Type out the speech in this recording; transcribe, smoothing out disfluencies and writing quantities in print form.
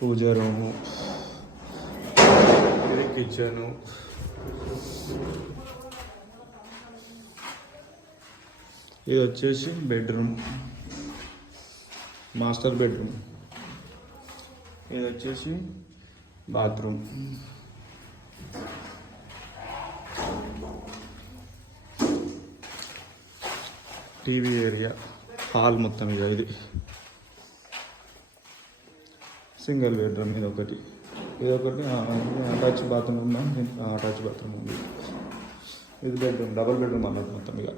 పూజ room, ఇది kitchen, ఇది వచ్చేసి బెడ్రూమ్, మాస్టర్ బెడ్రూమ్, ఇది వచ్చేసి బాత్రూమ్, టీవీ ఏరియా, హాల్ మొత్తం ఇక ఇది సింగిల్ బెడ్రూమ్. ఇదొకటి అటాచ్ బాత్రూమ్ ఉందా? అటాచ్ బాత్రూమ్ ఉంది. ఇది బెడ్రూమ్, డబుల్ బెడ్రూమ్ అన్నట్టు మొత్తం ఇక.